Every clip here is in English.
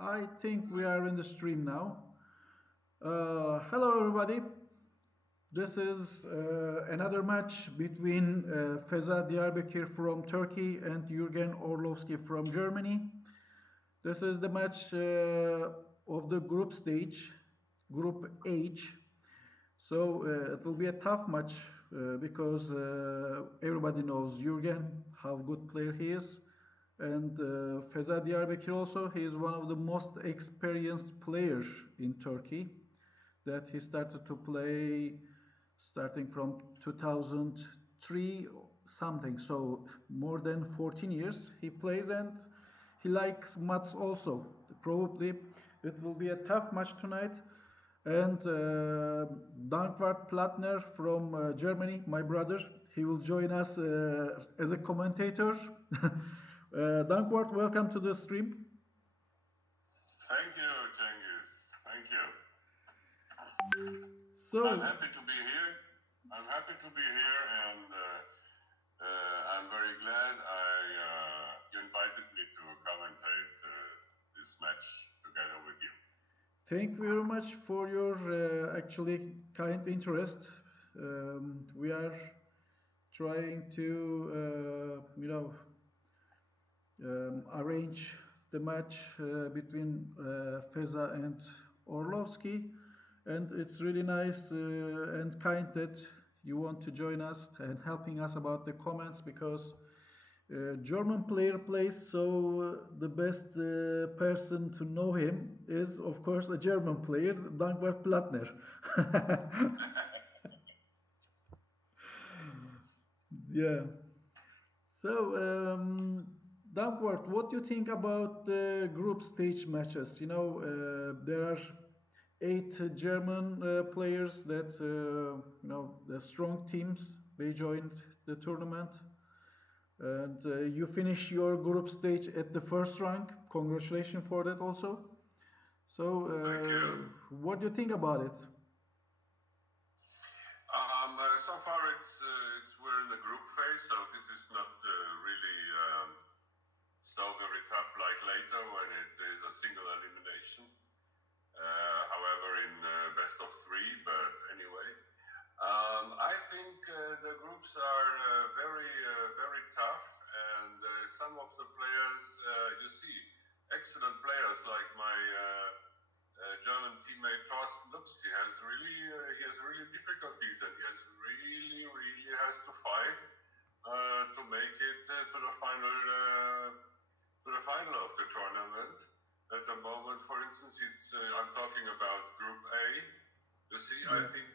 I think we are in the stream now. Hello, everybody. This is another match between Feza Diyarbekir from Turkey and Juergen Orlowski from Germany. This is the match of the group stage, Group H. So it will be a tough match because everybody knows Juergen, how good player he is. And Feza Diyarbekir also, he is one of the most experienced players in Turkey that he started to play starting from 2003 something. So more than 14 years he plays and he likes maths also. Probably it will be a tough match tonight. And Dankwart Plattner from Germany, my brother, he will join us as a commentator. Dankwart, welcome to the stream. Thank you, Cengiz. Thank you. So I'm happy to be here. I'm happy to be here, and I'm very glad you invited me to commentate this match together with you. thank you very much for your actually kind interest. We are trying to, arrange the match between Feza and Orlowski, and it's really nice and kind that you want to join us and helping us about the comments because German player plays, so the best person to know him is, of course, a German player, Dankwart Plattner. Yeah. So, Dankwart, what do you think about the group stage matches? There are eight German players that, the strong teams, they joined the tournament. And you finish your group stage at the first rank. Congratulations for that also. So, Thank you. what do you think about it? So far, we're in the group phase, so this is not really so very tough like later when it is a single elimination. However, in best of three, but anyway. I think the groups are very tough, and some of the players, you see, excellent players like my German teammate Thorsten Lux. He has really difficulties, and he really has to fight to make it to the final of the tournament. At the moment, for instance, I'm talking about Group A. You see, I think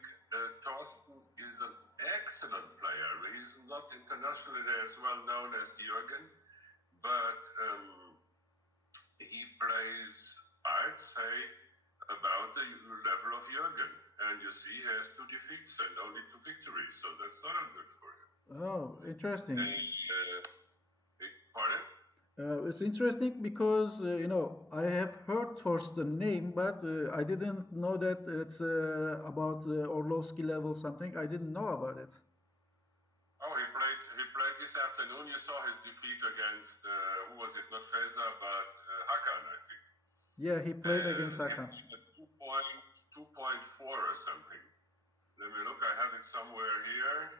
Thorsten is an excellent player. He's not internationally as well known as Juergen, but he plays, I'd say, about the level of Juergen. And you see, he has 2 defeats and only 2 victories, so that's not good for him. Oh, interesting. Pardon? It's interesting because I have heard Thorsten name, but I didn't know that it's about Orlowski level something. I didn't know about it. Oh, he played this afternoon. You saw his defeat against who was it? Not Feza, but Hakan, I think. Yeah, he played against Hakan. 2.4 or something. Let me look. I have it somewhere here.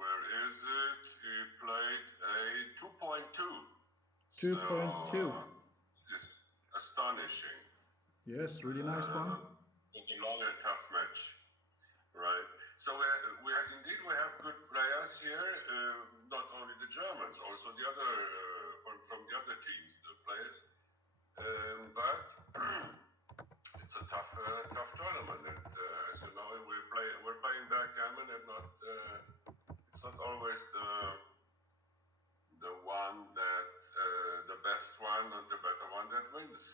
Where is it? He played a 2.2. 2.2. It's astonishing. Yes, really nice one. A long and tough match, right? So we have good players here. Not only the Germans, also the other from the other teams, the players. But it's a tough tournament, and as you know, we're playing backgammon, and it's not always the one that the best one and the better one that wins.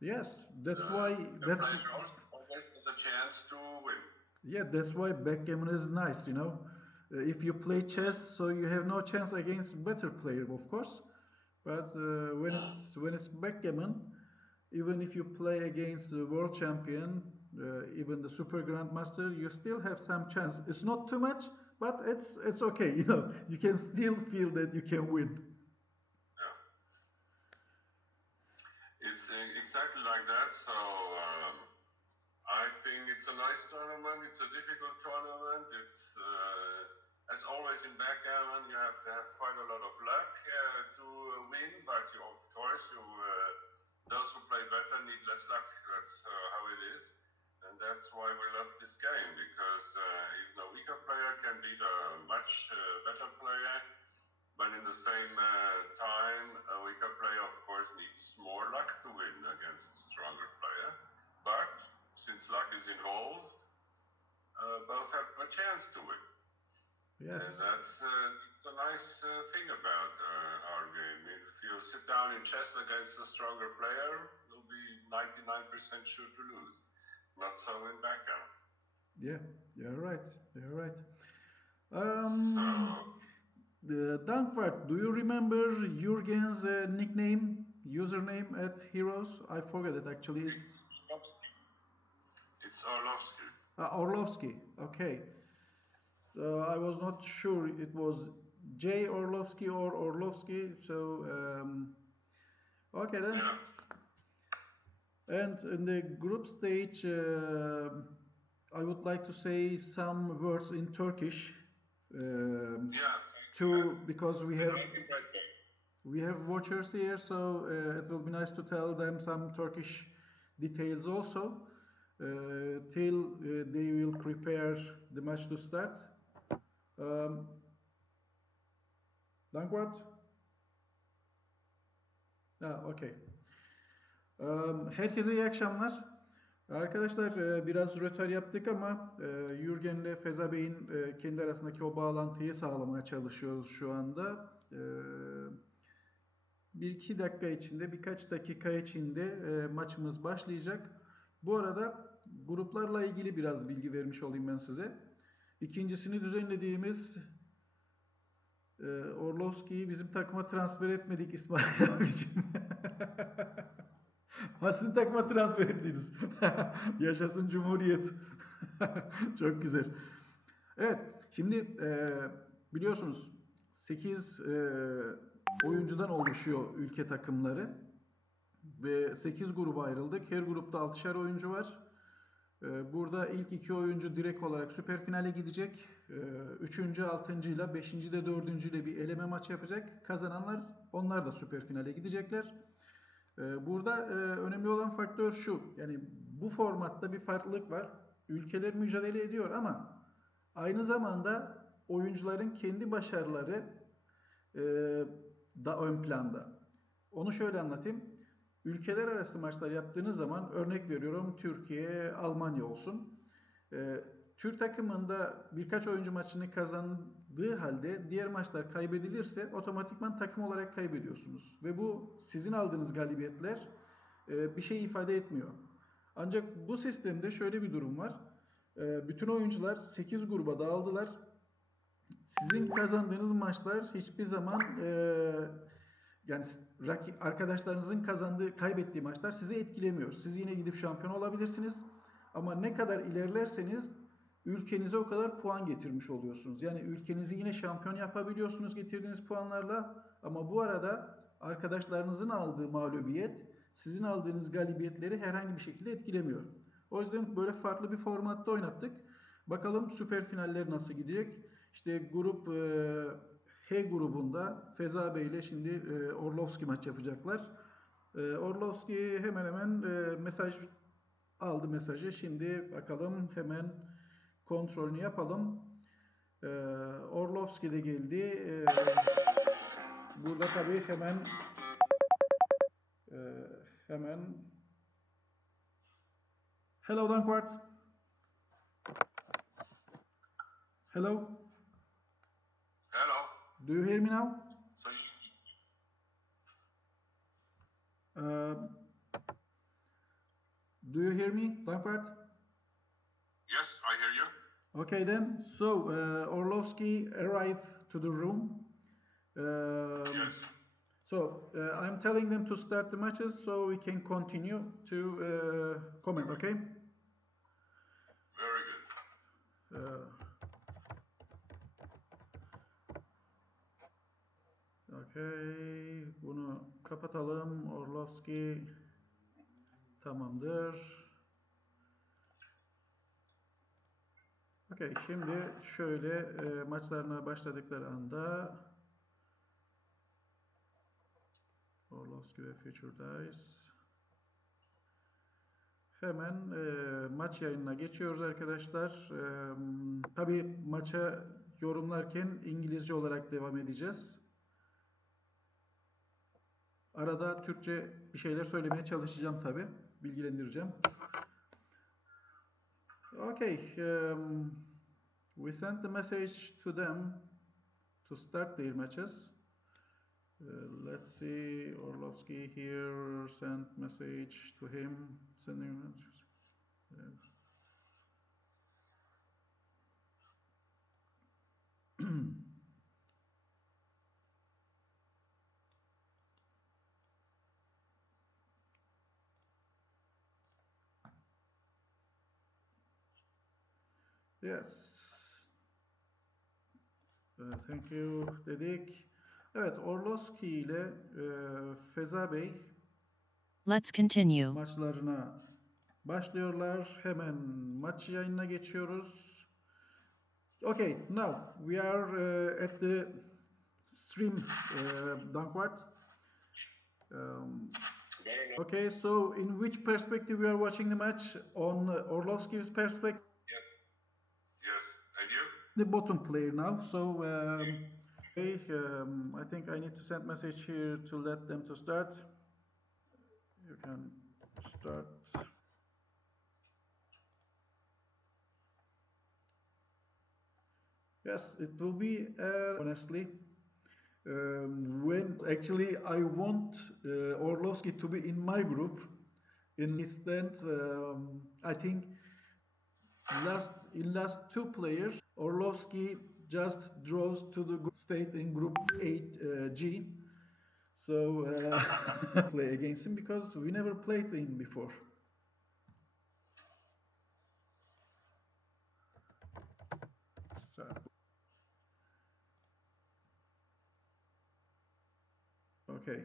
Yes, that's why always the chance to win. Yeah, that's why backgammon is nice. If you play chess, so you have no chance against better player, of course. But when it's backgammon, even if you play against the world champion, even the super grandmaster, you still have some chance. It's not too much, but it's okay. You know, you can still feel that you can win. Yeah. It's exactly like that. So I think it's a nice tournament. It's a difficult tournament. It's as always in backgammon, you have to have quite a lot of luck to win. But you, of course, those who play better need less luck. That's how it is, and that's why we love this game, because even a weaker player can beat a much better player. But in the same time, a weaker player, of course, needs more luck to win against a stronger player. But since luck is involved, both have a chance to win. Yes. And that's the nice thing about our game. If you sit down in chess against a stronger player, you'll be 99% sure to lose. Not so in backgammon. Yeah, you're right. You're right. So, Dankwart, do you remember Juergen's nickname, username at Heroes? I forget it actually. it's Orlowski. Orlowski. Okay. I was not sure it was J. Orlowski or Orlowski. So, okay then. Yeah. And in the group stage, I would like to say some words in Turkish. Yeah. Because we have watchers here, so it will be nice to tell them some Turkish details also till they will prepare the match to start. Um, Dankwart? Okay. Herkese iyi akşamlar. Arkadaşlar biraz rötar yaptık ama Juergen'le Feza Bey'in kendi arasındaki o bağlantıyı sağlamaya çalışıyoruz şu anda. Bir iki dakika içinde, birkaç dakika içinde maçımız başlayacak. Bu arada gruplarla ilgili biraz bilgi vermiş olayım ben size. İkincisini düzenlediğimiz Orlowski'yi bizim takıma transfer etmedik İsmail abicim. Sizin takıma transfer ettiniz. Yaşasın Cumhuriyet. Çok güzel. Evet, şimdi biliyorsunuz 8 oyuncudan oluşuyor ülke takımları ve 8 gruba ayrıldık. Her grupta 6'şer oyuncu var. Burada ilk 2 oyuncu direkt olarak süper finale gidecek. 3. 6. ile 5. ile 4. ile bir eleme maçı yapacak. Kazananlar onlar da süper finale gidecekler. Burada önemli olan faktör şu. Yani bu formatta bir farklılık var. Ülkeler mücadele ediyor ama aynı zamanda oyuncuların kendi başarıları da ön planda. Onu şöyle anlatayım. Ülkeler arası maçlar yaptığınız zaman örnek veriyorum Türkiye, Almanya olsun. Türk takımında birkaç oyuncu maçını kazandığı halde diğer maçlar kaybedilirse otomatikman takım olarak kaybediyorsunuz. Ve bu sizin aldığınız galibiyetler bir şey ifade etmiyor. Ancak bu sistemde şöyle bir durum var. Bütün oyuncular 8 gruba dağıldılar. Sizin kazandığınız maçlar hiçbir zaman yani arkadaşlarınızın kaybettiği maçlar sizi etkilemiyor. Siz yine gidip şampiyon olabilirsiniz. Ama ne kadar ilerlerseniz ülkenize o kadar puan getirmiş oluyorsunuz. Yani ülkenizi yine şampiyon yapabiliyorsunuz getirdiğiniz puanlarla. Ama bu arada arkadaşlarınızın aldığı mağlubiyet sizin aldığınız galibiyetleri herhangi bir şekilde etkilemiyor. O yüzden böyle farklı bir formatta oynattık. Bakalım süper finaller nasıl gidecek? İşte grup H grubunda Feza Bey ile şimdi Orlowski maç yapacaklar. Orlowski hemen hemen mesaj aldı mesajı. Şimdi bakalım hemen kontrolünü yapalım. Orlowski de geldi. Burada tabii hemen Hello Dankwart. Hello. Hello. Do you hear me now? So do you hear me, Dankwart? yes, I hear you. Okay then. So Orlowski arrived to the room. Yes. So I'm telling them to start the matches so we can continue to comment. Okay. Very good. Okay, bunu kapatalım. Orlowski tamamdır. Okay, şimdi şöyle maçlarına başladıkları anda Orlowski ve Future Dice hemen maç yayınına geçiyoruz arkadaşlar. Tabii maça yorumlarken İngilizce olarak devam edeceğiz. Arada Türkçe bir şeyler söylemeye çalışacağım tabii. Bilgilendireceğim. Okay, we sent the message to them to start their matches. Let's see, Orlowski here sent message to him, sending matches. Yes. Thank you dedik. Evet, Orlowski ile Feza Bey Let's continue. maçlarına başlıyorlar. Hemen maç yayınına geçiyoruz. Okay, now we are at the stream downward. Okay, so in which perspective we are watching the match? On Orlovski's perspective? Yes, and you? The bottom player now, so okay, I think I need to send message here to let them to start. You can start. Yes, it will be honestly. When actually I want Orlovski to be in my group, in instant, I think last two players, Orlovski just draws to the group state in group 8G. So play against him because we never played him before. So. Okay.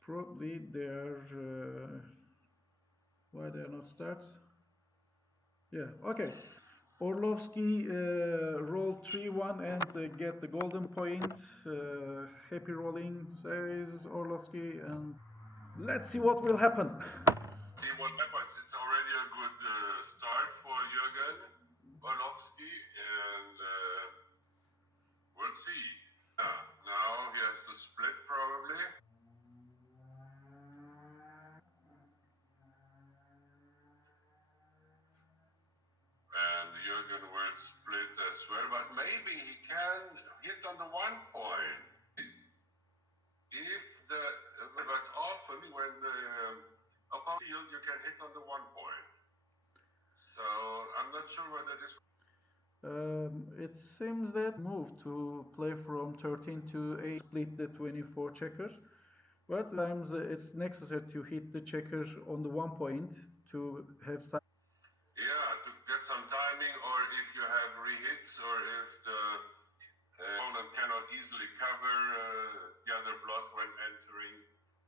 Probably they're why they're not starts. Yeah. Okay. Orlovski roll 3-1 and get the golden point. Happy rolling, says Orlovski, and let's see what will happen. See what happens. It's already a good start for Juergen, Orlowski, and we'll see. Now he has to split probably. And Juergen will split as well, but maybe he can hit on the 1 point. If the but often when the opponent field you can hit on the 1 point. So I'm not sure whether this. It seems that move to play from 13 to 8, split the 24 checkers, but sometimes it's necessary to hit the checkers on the 1 point to have some. Yeah, to get some timing, or if you have rehits, or if the opponent cannot easily cover the other block when entering.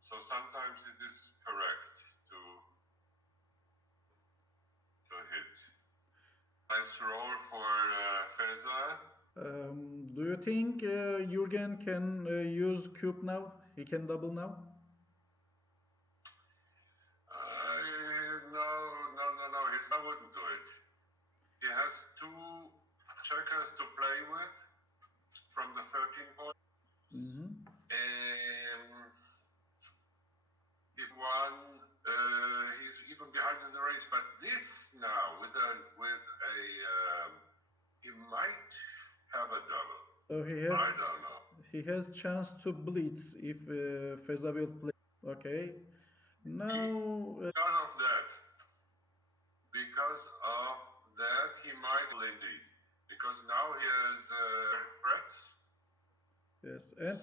So sometimes it is correct to hit. Nice roll for Feza. Do you think Juergen can use cube now? He can double now? No. I wouldn't do it. He has two checkers to play with from the 13 point. One, he's even behind in the race, but this now with a he might have a double. So I don't know. He has chance to blitz if Feza will play. Okay. Now. Because of that. Because of that, he might indeed. Because now he has threats. Yes, and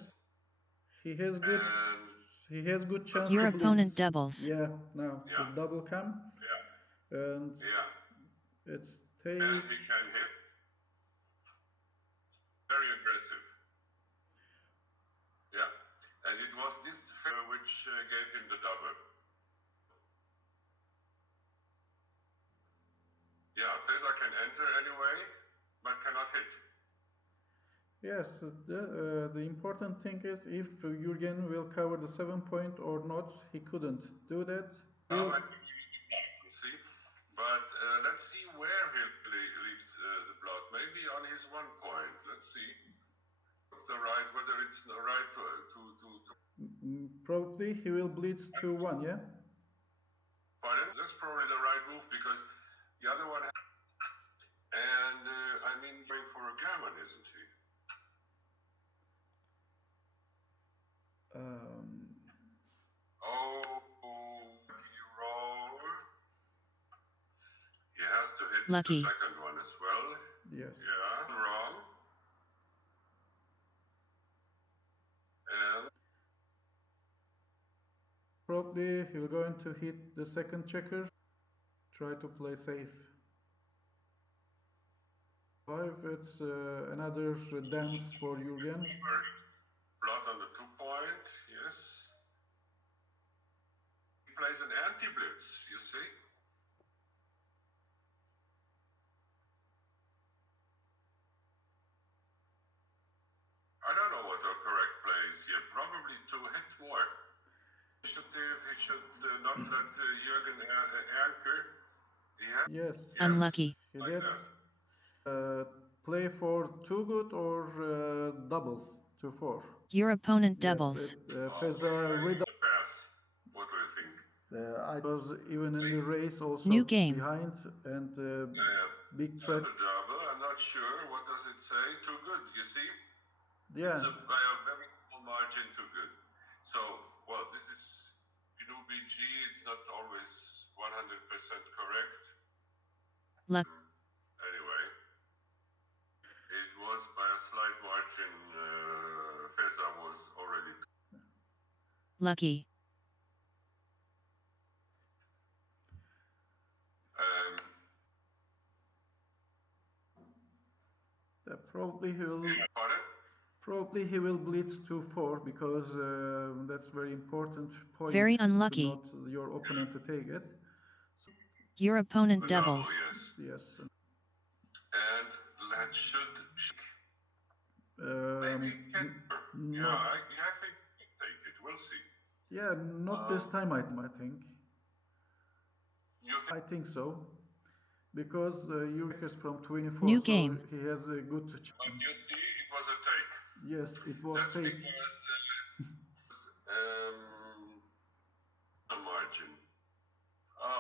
he has good. He has good chance. Your to opponent blitz. doubles. Yeah, now the double come. Yeah. And it's take. And he can hit. Very aggressive. can enter anyway, but cannot hit. Yes, the important thing is if Juergen will cover the 7 point or not. He couldn't do that. Now I think you see. But let's see where he leaves the blood. Maybe on his 1 point. Let's see. What's the right? Whether it's the right to. Probably he will blitz to 1. Yeah. Pardon? That's probably the right move because the other one. And I mean, going for a gammon, isn't he? Oh, he rolled. He has to hit Lucky. the second one as well. Yes. Yeah, wrong. And Probably he'll going to hit the second checker. Try to play safe. 5. It's another dance for Juergen. Blood on the 2 point. Yes. He plays an anti-blitz. You see. I don't know what the correct play is here. Probably to hit more. He should not let Juergen anchor. Yes. Unlucky. He did. Play for 2 good or double to 4. Your opponent Yes, doubles. Feza read. Pass. What do you think? I was even in the race also New game. behind and big threat. The double. I'm not sure. What does it say? Too good. You see? Yeah. It's by a very small margin too good. So, well, this is BG. It's not always 100% correct. Luck. Anyway, it was by a slight margin. Feza was already. Lucky. Probably he will. Pardon? Probably he will blitz to 4 because that's very important point. Very unlucky. To not your opponent to take it. So, Your opponent Double, doubles. yes. And let's should. Maybe can. Yeah, I think we can take it. We'll see. Yeah, not this time. I think. You think? I think so. Because Juergen is from 24. New so game. He has a good. But you see, it was a take. Yes, it was That's take. because a margin.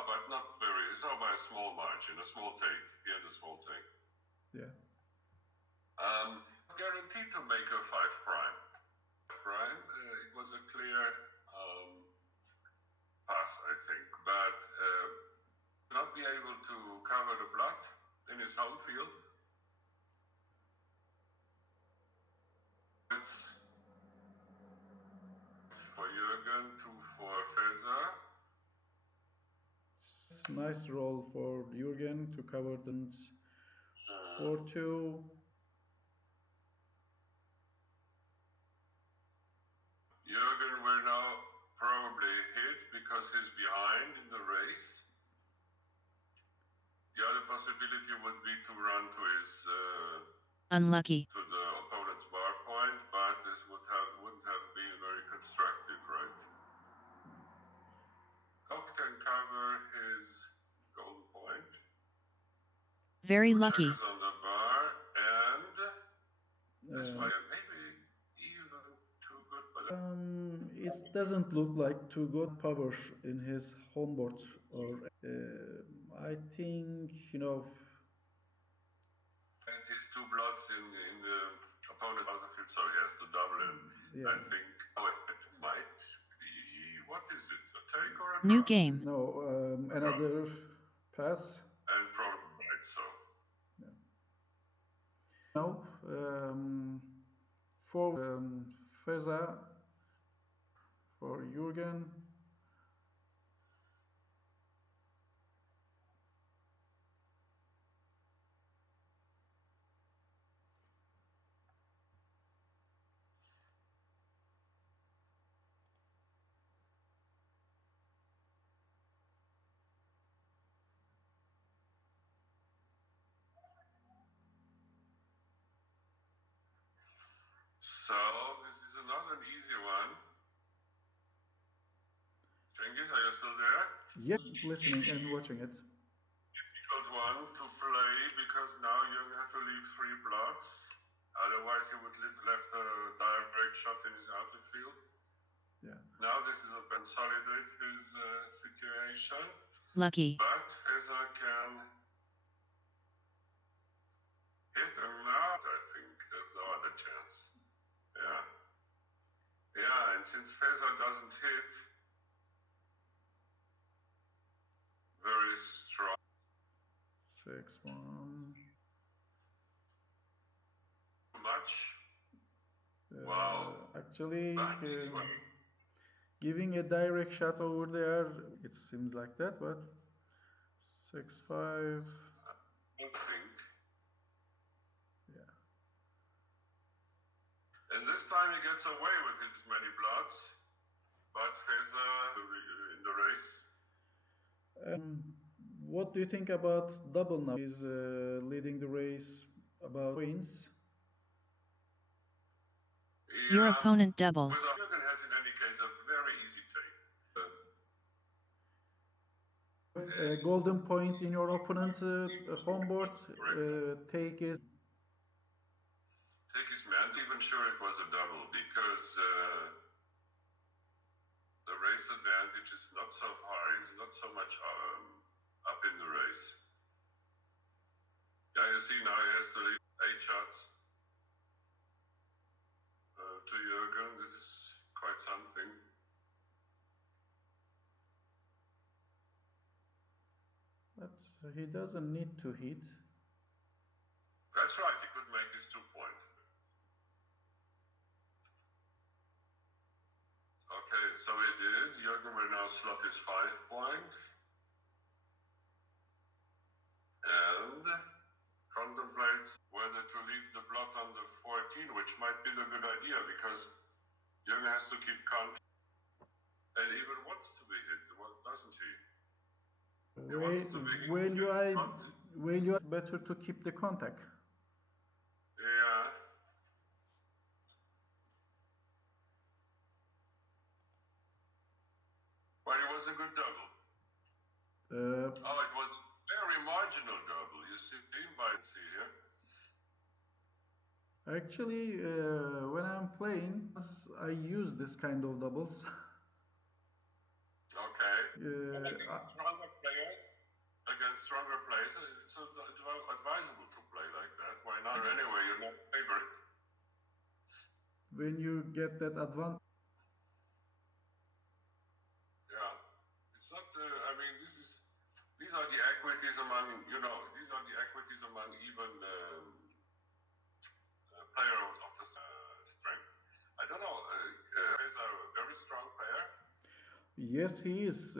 But not very. It's not by a small margin. A small take. He had a small take. Yeah. Guaranteed to make a 5 prime. It was a clear pass, I think, but not be able to cover the blood in his home field. It's for Juergen, 2 for Feza. Nice roll for Juergen to cover the 4-2. Juergen will now probably hit because he's behind in the race. The other possibility would be to run to his Unlucky. to the opponent's bar point, but this wouldn't have been very constructive, right? Cock can cover his golden point. Very lucky. Checkers on the bar, and this way maybe even too good, but It doesn't look like too good power in his home board. Or I think and his 2 bloods in the opponent out of it, so he has to double it. Yeah. I think it might be, what is it, a take or a New draw? game. No, another pass. And probably right, so. Now, for Feza, for Juergen. listening and watching it. Difficult one to play because now you have to leave 3 blocks. Otherwise, he would left a direct shot in his outer field. Yeah. Now this is a consolidate his situation. Lucky. But Feza can hit him now. I think there's no other chance. Yeah. Yeah, and since Feza doesn't hit, very strong. 6-1. Much. Wow. Actually, But giving a direct shot over there, it seems like that, but 6-5. I think. Yeah. And this time he gets away with his many blocks, but Feza in the race. What do you think about double now? He's leading the race about points. Your opponent doubles. Juergen has in any case a very easy take. A golden point in your opponent's home board, take is. Take his man. Even sure it was a double because the race advantage is not so high. It's not so much up in the race. Yeah, you see now he has to leave 8 shots to Juergen. This is quite something. But he doesn't need to hit. That's right. He could make his 2 point. Okay, so he did. Juergen will now slot his 5 point. And contemplates whether to leave the blot on the 14, which might be the good idea because Juergen has to keep contact and even wants to be hit, doesn't he? When you are, it's better to keep the contact. Yeah. But it was a good double. It was very marginal double. You see, here. Actually, when I'm playing, I use this kind of doubles. Okay. Stronger player against stronger players, it's advisable to play like that. Why not? Anyway, you're not favorite. When you get that advantage. Yeah, it's not. I mean, these are the equities among even player of the strength. I don't know. He's a very strong player. Yes, he is.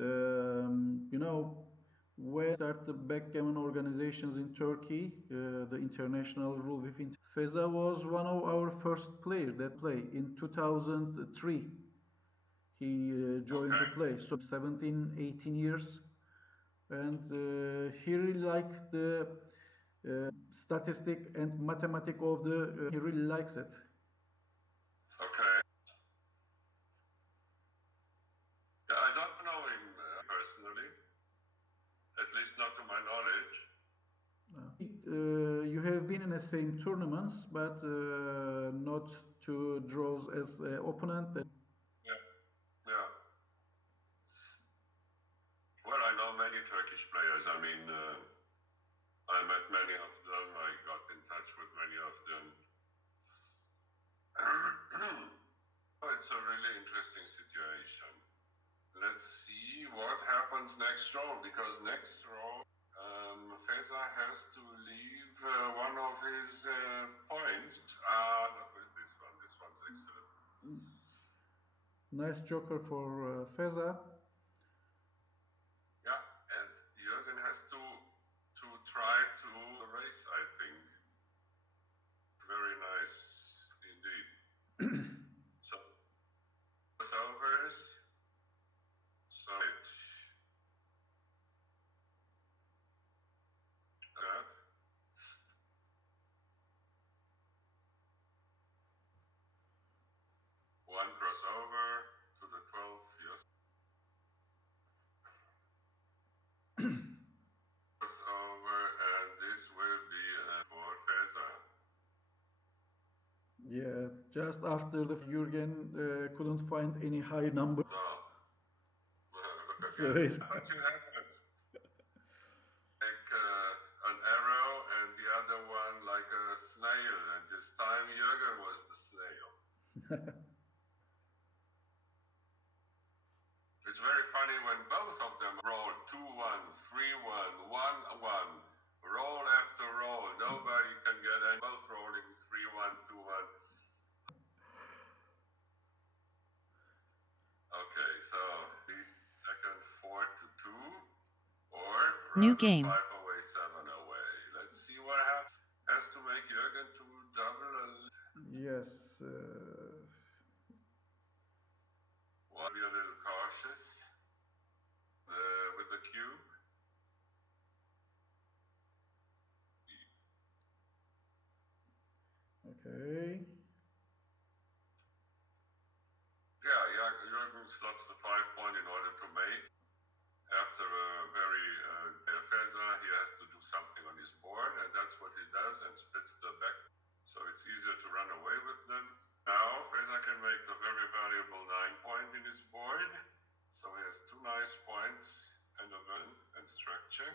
When start the backgammon organizations in Turkey, the international rule within Feza was one of our first players that play in 2003. He joined the play, so 17, 18 years, and he really liked the statistic and mathematic of the. He really likes it. Okay. Yeah, I don't know him personally, at least not to my knowledge. You have been in the same tournaments, but not to draws as opponent. Yeah. Well, I know many Turkish players. I mean, I met many of them. I got in touch with many of them. It's a really interesting situation. Let's see what happens next row, because next row, Feza has to leave one of his points. What is this one? This one's excellent. Nice joker for Feza. Yeah, and Juergen has to try to race, I think. Very nice indeed. So, crossovers. Side. That. One crossover to the 12, yes. Yeah, just after the Juergen couldn't find any high number. No. So Okay. he's But you have like an arrow and the other one like a snail, and this time Juergen was the snail. It's very funny when both of them roll 2-1, 3-1, 1-1, roll after roll. Nobody can get any. Both rolling 3-1, 2-1. Okay, so the second 4-2, or New rather game. 5 away, 7 away. Let's see what happens. Has to make Juergen to double a. yes. Well, be a little cautious with the cube. Okay. Yeah, Juergen slots the 5-point in order to make. After a very Feza, he has to do something on his board, and that's what he does, and splits the back. So it's easier to run away with them. Now Feza can make the very valuable 9-point in his board. So he has 2 nice points and a win and structure.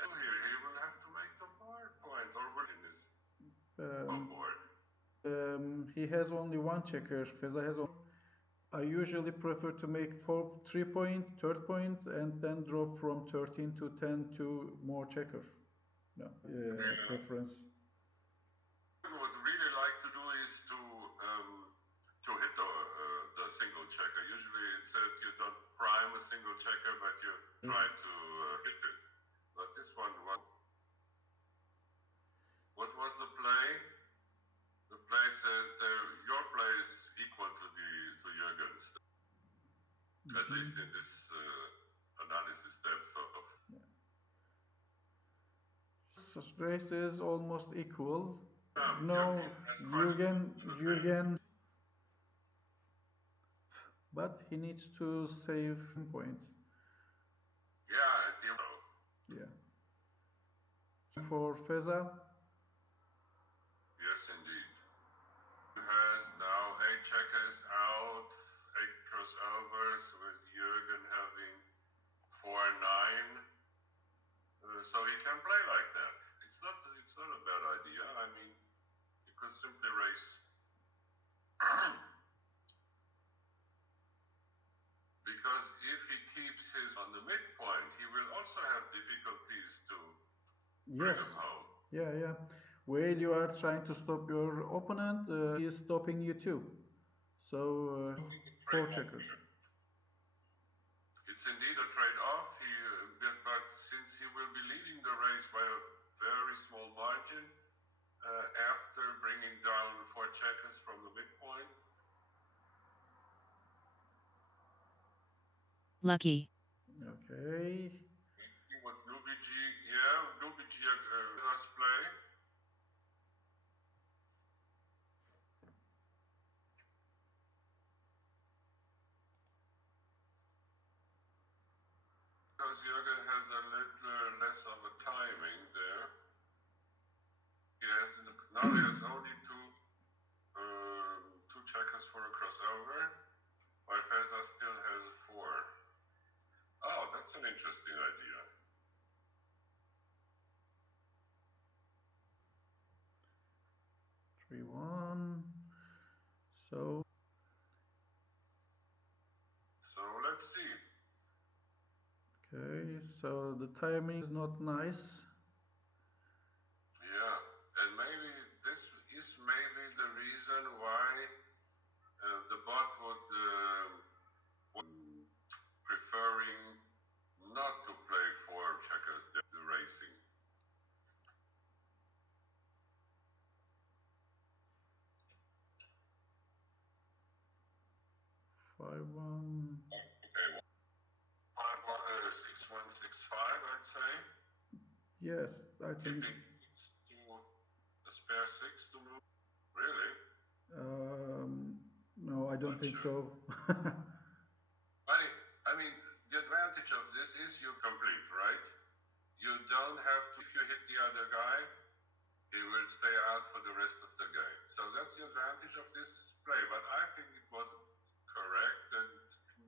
And here he will have to make the board point or win in his board. He has only one checker. Feza has only. I usually prefer to make 3-point, third point, and then drop from 13 to 10 to more checker. No, preference. What I would really like to do is to hit the single checker. Usually it said you don't prime a single checker, but you try to hit it. But this one was. What was the play? The play says your play is equal to Juergen's. At least in this analysis depth of. Race is almost equal. No, Juergen, but he needs to save point. Yeah, Yeah. For Feza. Yes, indeed. He has now 8 checkers out, 8 crossovers, with Juergen having 4-9. So he can play like that. It's not a bad idea. I mean, you could simply race. Because if he keeps his on the midpoint, he will also have difficulties to bring him home. Yeah. While you are trying to stop your opponent, he is stopping you too. So 4 checkers. It's indeed a trade-off. But since he will be leading the race by a very small margin, after bringing down 4 checkers from the midpoint. Lucky. Okay. See what Lubigi does play. Because Juergen has a little less of a timing there. Now he has only two checkers for a crossover, while Feza still has 4. Oh, that's an interesting idea. Three, 1. So let's see. Okay, so the timing is not nice. Yeah, and maybe this is maybe the reason why the bot would preferring not to play 4 checkers the racing. Five, 1. Okay, 6-1-6-5, I'd say. Yes, I think. A spare 6 to move. Really? No, I don't think so. I mean, the advantage of this is you complete, right? You don't have to. If you hit the other guy, he will for the rest of the game. So that's the advantage of this play. But I think it was correct, and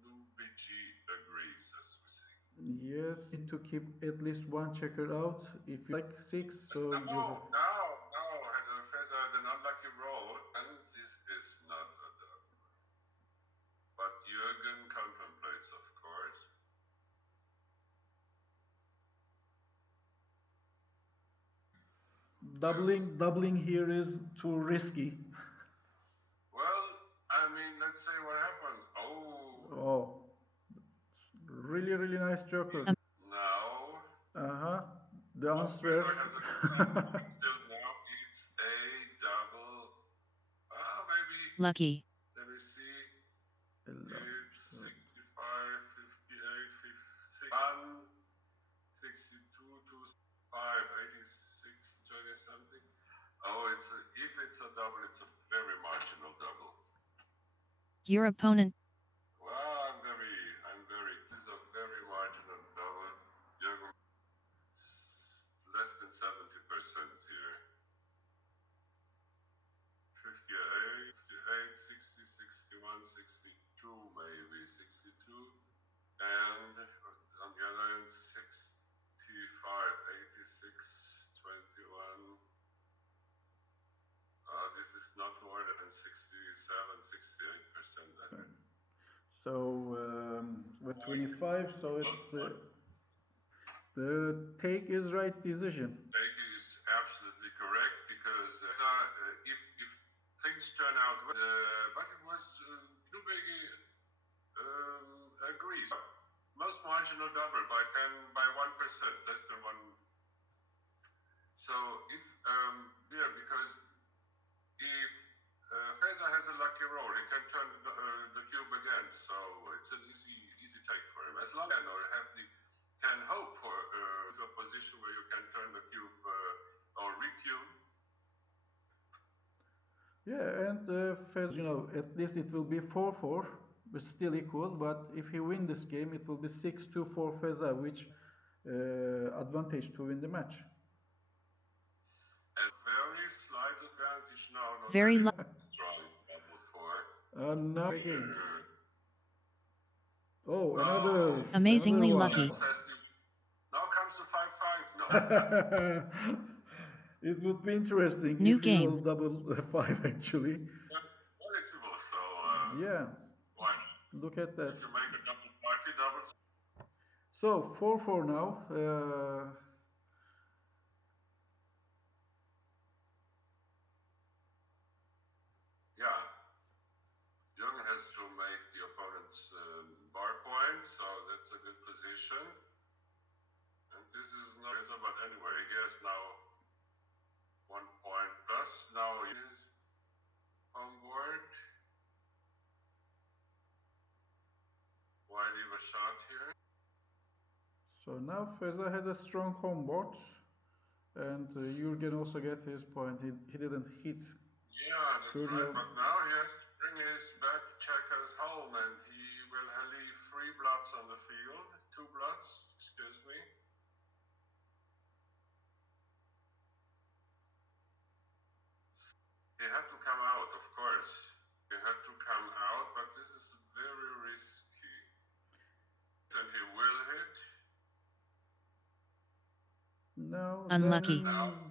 Nubiji agrees, as we see. Yes, you need to keep at least one checker out. If you like six, so Now, you have. Feza had an unlucky roll, and this is not a double. But Juergen contemplates, of course. Doubling here is too risky. Well, I mean, let's say what happens. Oh. Oh, really, really nice joker. Now. Uh-huh. The answer. Till now, it's a double. Maybe. Lucky. Let me see. It's 65, 58, 61, 62, 25, 86, 20 something. Oh, if it's a double, it's a very marginal double. Your opponent. Well, this is a very marginal double. Juergen, less than 70% here. 58, 60, 61, 62, maybe 62. And on the other hand, 65, 86, 21. This is not more than 67, 68%, I think. So with 25, so it's the take is right decision. Take is absolutely correct because if things turn out well, but it was Nubegi agrees. Most marginal double by 1%, less than 1. So if because if Feza has a lucky roll, he can turn the cube again. So it's an easy take for him. As long as can hope for to a position where you can turn the cube or recube. Yeah, and Feza, at least it will be 4-4, but still equal. But if he win this game, it will be 6-2 for Feza, which advantage to win the match. And very slight advantage now. Not Very strong double four. Now again. Oh, another. Amazingly another lucky. Now comes the 5-5. No. It would be interesting New if game. he will double 5 actually. Yeah. Why? Look at that. If you make a double party doubles. So 4-4 now. Yeah. Juergen has to make the opponent's bar point, so that's a good position. And this is not Feza, but anyway, he has now 1 point plus. Now he is on board. Why leave a shot here? So now Feza has a strong home board, and Juergen also get his point. He didn't hit. Yeah, that's right. But now he has to bring his back checkers home, and he will leave 3 blots on the field. 2 blots, excuse me. He had to come out, of course. He had to come out, but this is very risky. And he will hit. No, Unlucky.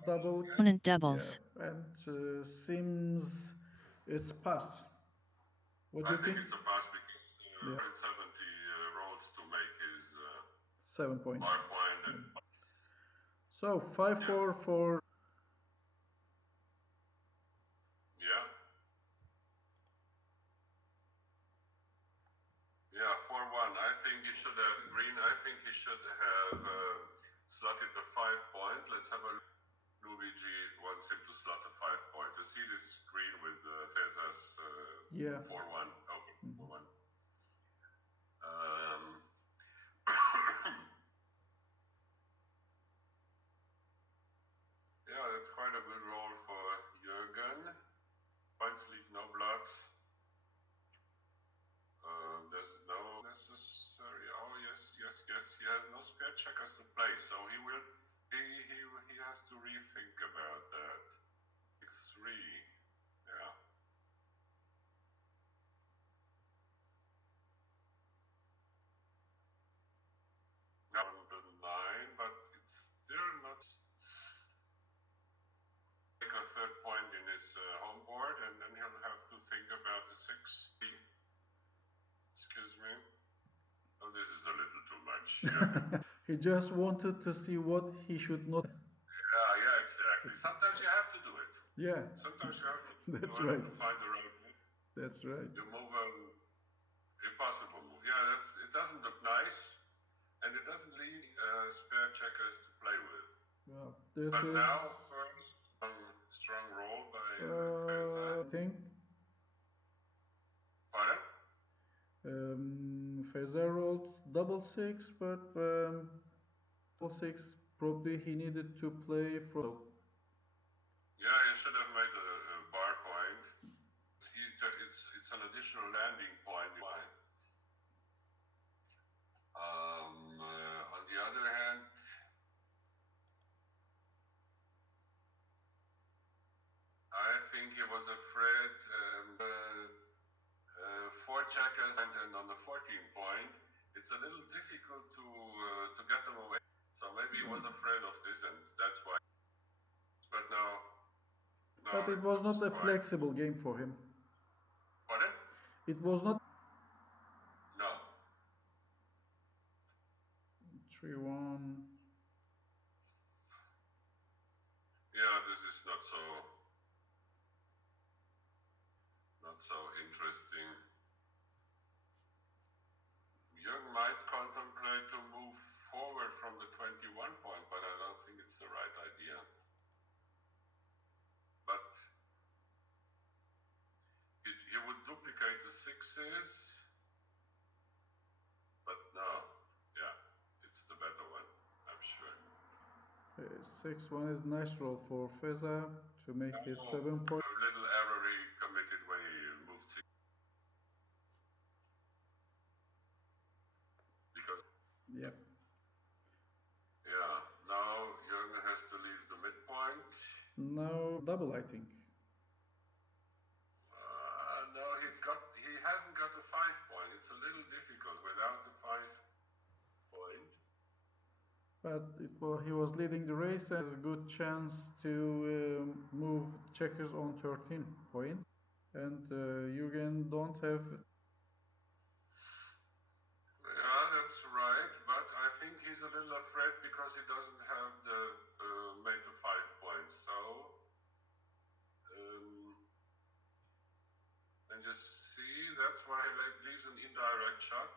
Double. Opponent doubles. Yeah, and seems it's pass. What do you think? It's a pass because 170 rolls to make his 7 points. bar point. So 5-4 for. Yeah. Yeah, 4-1. I think he should have green. I think he should have slotted a 5 point. Let's have a look. Luigi wants him to slot a 5 point. You see this green with Feza's 4-1. Okay, 4-1. Yeah, that's quite a good roll for Juergen. Points leave no blocks. There's no necessary. Oh yes. He has no spare checkers to play, so he has to rethink about that. He just wanted to see what he should not. Yeah, yeah, exactly. Sometimes you have to do it. Yeah, Sometimes you have to do that's it right. to find the right move. That's right. You move an impossible move. Yeah, it doesn't look nice, and it doesn't leave spare checkers to play with. Well, this But is. now, first, strong roll by Feza. I think Pardon? Feza rolled double six, but double six probably he needed to play from. Yeah, you should have made a bar point. It's an additional landing point. Why? On the other hand, I think he was afraid four checkers and on the 14 point, it's a little difficult to get them away. So maybe he was afraid of this, and that's why. But no, But it it was looks not a fine. flexible game for him. Pardon? It was not No. 3-1. Yeah, this is not so interesting. Juergen might contemplate to move forward from the 21 point, but I don't think it's the right idea. But he would duplicate the sixes, but no, yeah, it's the better one, I'm sure. 6-1 is nice roll for Feza to make his Oh, 7 point. a little error he committed when he moved six. Because, Yep. yeah, now Juergen has to leave the midpoint. Now double, I think. No, he hasn't got a 5 point. It's a little difficult without the 5 point. But he was leading the race and has a good chance to move checkers on 13 point. And Juergen don't have. Yeah, that's right. But I think he's a little afraid because he doesn't have the made the 5 points. So, and you see, that's why he leaves an indirect shot.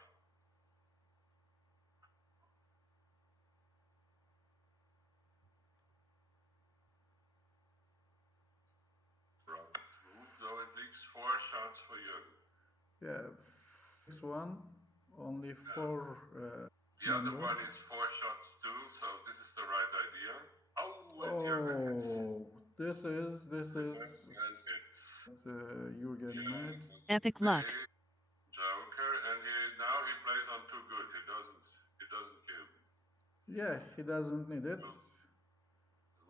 Right. Move, though it leaves 4 shots for Juergen. Yeah, 6-1, only 4. The other one is 4 shots too, so this is the right idea. Oh, and Juergen hits. Oh, this is And it's Juergen made. Epic luck. Joker, and now he plays on too good. He doesn't kill. Yeah, he doesn't need it.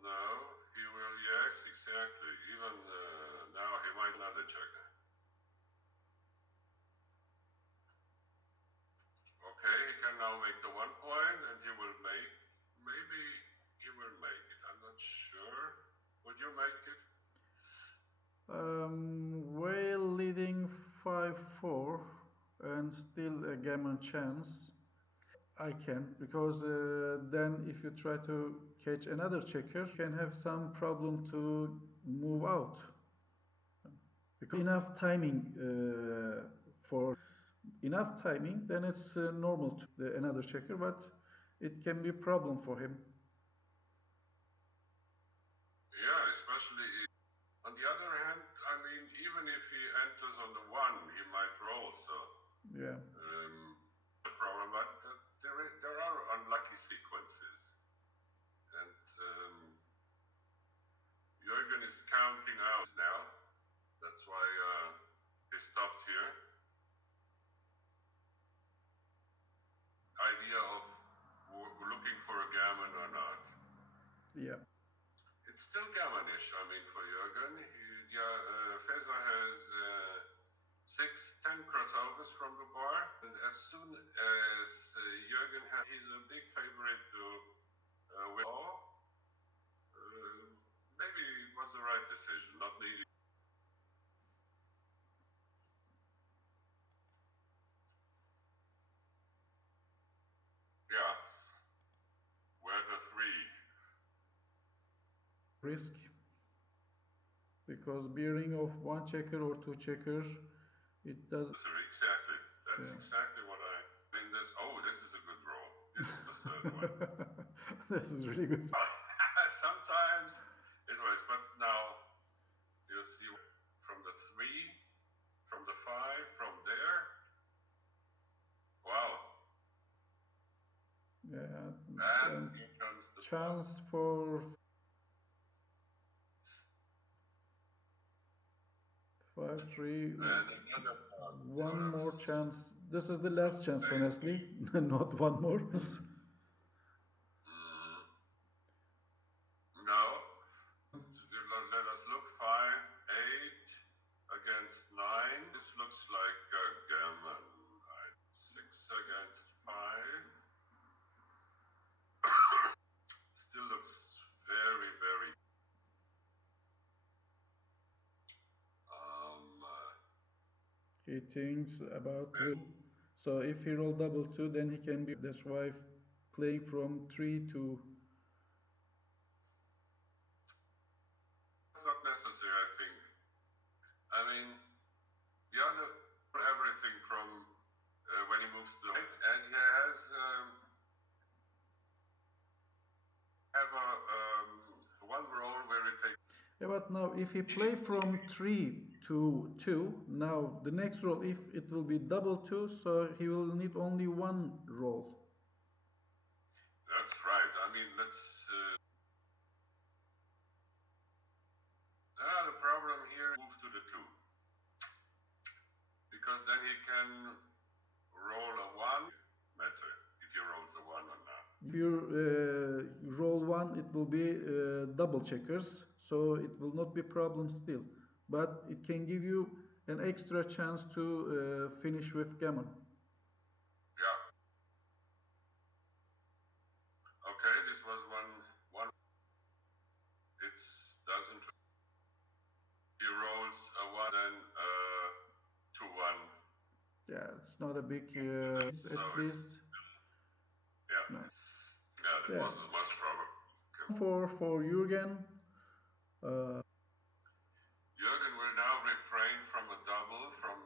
No, he will. Yes, exactly. Even now, he might not a checker. Okay, he can now make the 1 point, and he will make. Maybe he will make it. I'm not sure. Would you make it? Whale leading 5-4 and still a gammon chance. I can because then if you try to catch another checker, you can have some problem to move out. Because enough timing for enough timing, then it's normal to the another checker, but it can be a problem for him. Yeah, especially. On the other hand, I mean, even if he enters on the 1, he might roll. So Yeah. The problem, but there are unlucky sequences, and Juergen is counting out now. That's why he stopped here. Idea of looking for a gammon or not. Yeah. It's still gammonish, I mean, for Juergen. Feza has 6, 10 crossovers from the bar. And as soon as Juergen has, he's a big favorite to win all. Maybe it was the right decision, not needing. Yeah, risk because bearing of one checker or two checker, it does. Exactly. That's Yeah. exactly what I mean. This is a good roll. This is the third one. This is really good. Sometimes it works, but now you see from the three, from the five, from there. Wow. Yeah. And here comes the chance for 5-3. and another One more chance. This is the last chance, honestly. Not one more. No. Let us look. 5, 8 against 9. This looks like a gammon. 6 against 5. Still looks very, very. He thinks about so if he roll double two, then he can be. That's why playing from 3 to. It's not necessary, I think. I mean, the other everything from when he moves to the right, and he has have a one roll where he takes. Yeah, but now if he play from 3 to 2, now the next roll, if it will be double 2, so he will need only one roll. That's right. I mean, let's. The problem here move to the 2 because then he can roll a 1. Matter if he rolls a 1 or not. If you roll 1, it will be double checkers, so it will not be problem still. But it can give you an extra chance to finish with gammon. Yeah. Okay, this was one. It doesn't. He rolls a 1 then 2-1. Yeah, it's not a big. So at least. Yeah. No. Yeah, that was the most problem. For Juergen. Juergen will now refrain from a double from.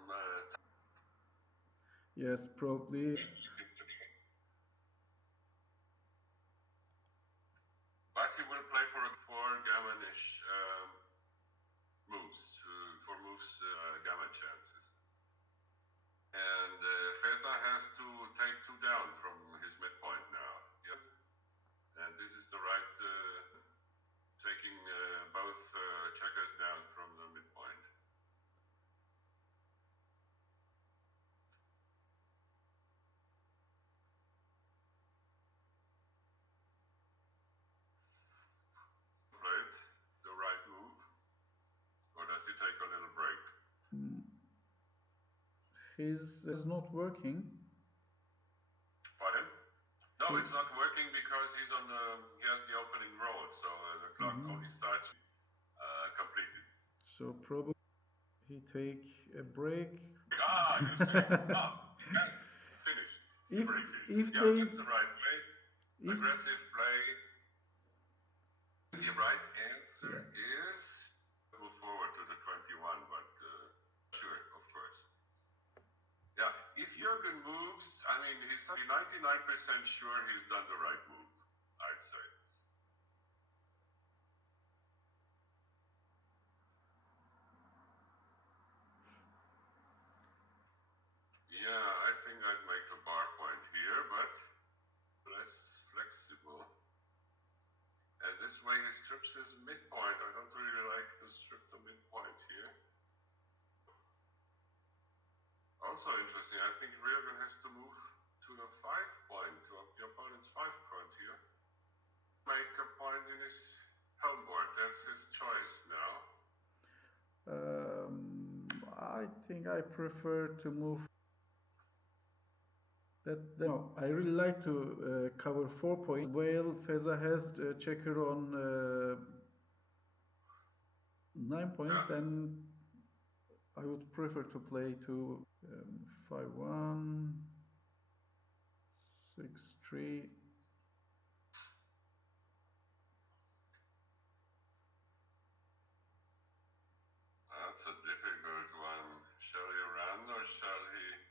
Yes, probably. But he will play for gammonish moves, for moves gammon chances. And Feza has to take 2 down from his midpoint now. Yep. And this is the right taking both checkers down from the midpoint. Right, the right move, or does he take a little break? His is not working. Pardon? No, it's not working because he has the opening roll, so the clock only starts completed. So probably he take a break. You see? Finish. If yeah, they that's the right play. Aggressive play. The right answer is move forward to the 21, but sure, of course. Yeah, if Juergen moves, I mean, he's 99% sure he's done the right move, I'd say. Yeah, I think I'd make a bar point here, but less flexible. And this way he strips his midpoint. I don't really like to strip the midpoint here. Also interesting, I think Juergen has to move to the 5 point, to the opponent's 5 point here. Make a point in his home board, that's his choice now. I think I prefer to move. No, I really like to cover 4 points. While Feza has checker on 9 points, then I would prefer to play to 5-1, 6-3. That's a difficult one. Shall he run or shall he...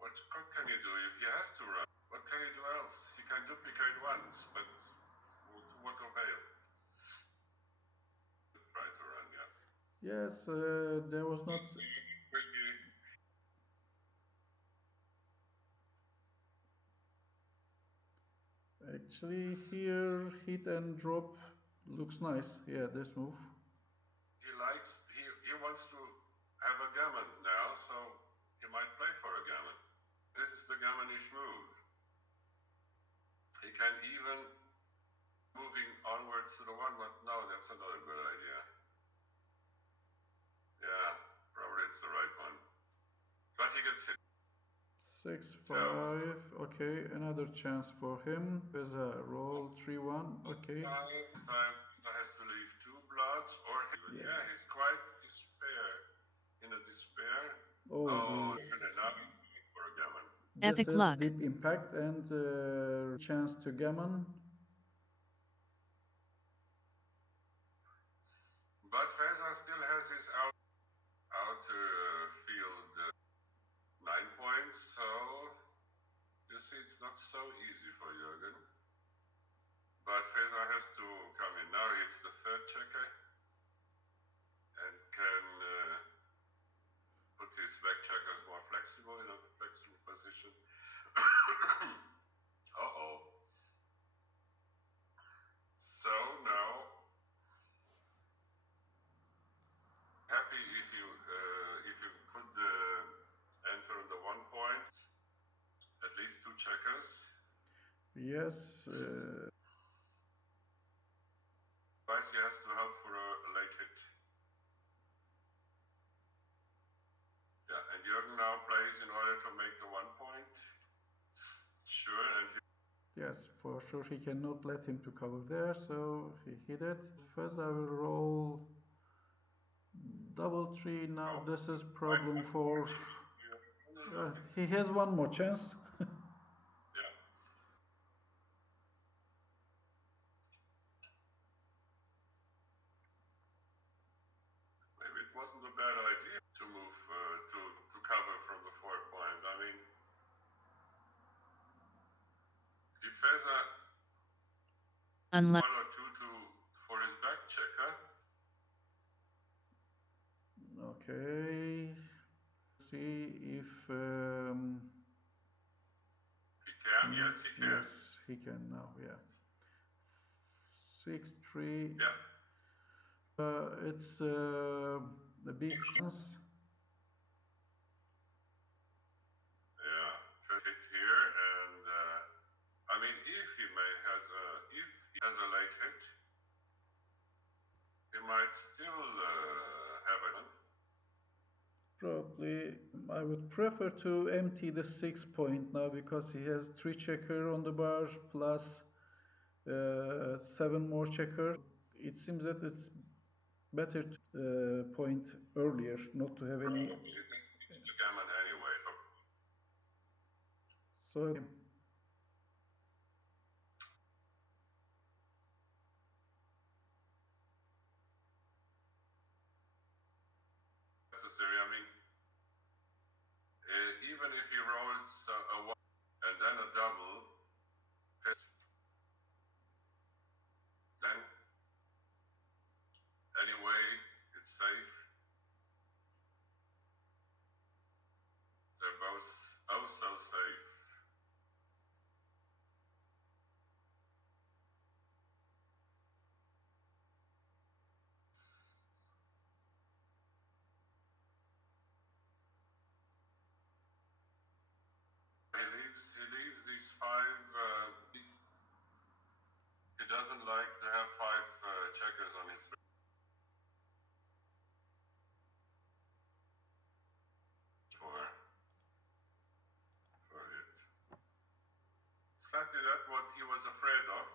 What can he do? He has to run. What can he do else? He can duplicate once, but to what avail? Try to run, yeah. Yes, there was not. Actually, here hit and drop looks nice. Yeah, this move. He wants to have a gammon now, so he might play for a gammon. This is the gammonish move. He can even moving onwards to the one, but no, that's another good idea. Yeah, probably it's the right one. But he gets hit. 6-5. Okay, another chance for him. There's a roll 3-1. Okay. This time he has to leave 2 bloods or Yes. yeah, he's quite in a despair. Oh, Enough for a gammon. Epic this is luck. deep impact and chance to gammon. But Feza still has his outfield 9 points, so you see it's not so easy for Juergen. But Feza has to come in. Now it's the third checker and can put his back checkers more flexible in a flexible position. Uh-oh. So now, happy if you could enter on the 1 point, at least 2 checkers. Yes. Otherwise, he has to hope for a late hit. Yeah, and Juergen now plays in order to make the 1 point. Sure, and Yes, for sure he cannot let him to cover there, so he hit it. First I will roll double 3. Now this is problem for... he has one more chance. yeah. Maybe it wasn't a bad idea to move to cover from the 4 point. I mean, if Feza Unlucky. 1 or 2 for his back checker. Okay. See if He can, yes, he can. yes, he can now. Yeah. 6-3. Yeah. It's a big chance. Yeah, first hit here, and I mean, if he has a late hit, he might still have a. Probably, I would prefer to empty the 6 point now because he has 3 checker on the bar plus 7 more checker. It seems that it's better to point earlier, not to have any. Gammon anyway. So Necessary. I mean, even if he rolls a 1 and then a double, then anyway, it's safe. They're both oh so safe. He leaves these 5. He doesn't like to have 5 checkers on his for it. Exactly that's what he was afraid of.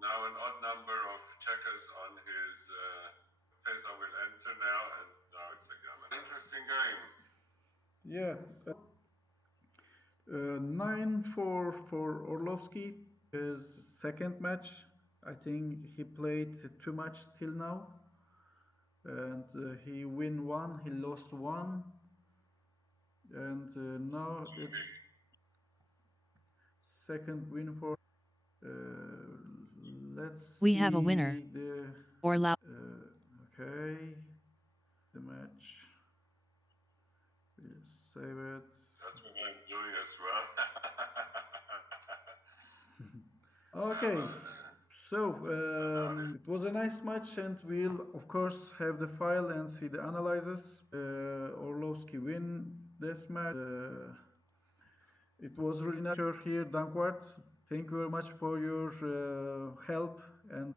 Now an odd number of checkers on his Feza will enter now, and now it's a gammon. Interesting game. yeah, 9-4 for Orlowski. His second match. I think he played too much till now. and he win one, he lost one, and now it's second win for. Uh, let's We see have a winner. the. Okay, the match. We'll save it. That's what I'm doing as well. Okay, so it was a nice match, and we'll of course have the file and see the analysis. Orlowski win this match. It was really nice here, Dankwart. Thank you very much for your help and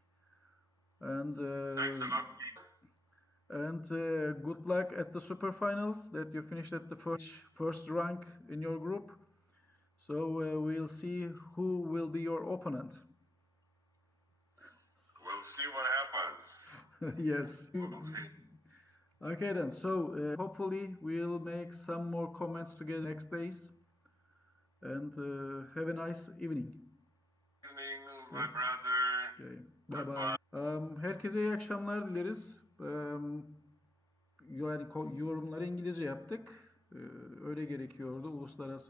Thanks a lot. good luck at the super finals that you finished at the first rank in your group. So we'll see who will be your opponent. We'll see what happens. Yes. We'll see. Okay then. So hopefully we'll make some more comments together next days, and have a nice evening. Evening, my brother. Okay. Bye bye. Herkese iyi akşamlar dileriz. Yani yorumları İngilizce yaptık. Öyle gerekiyordu uluslararası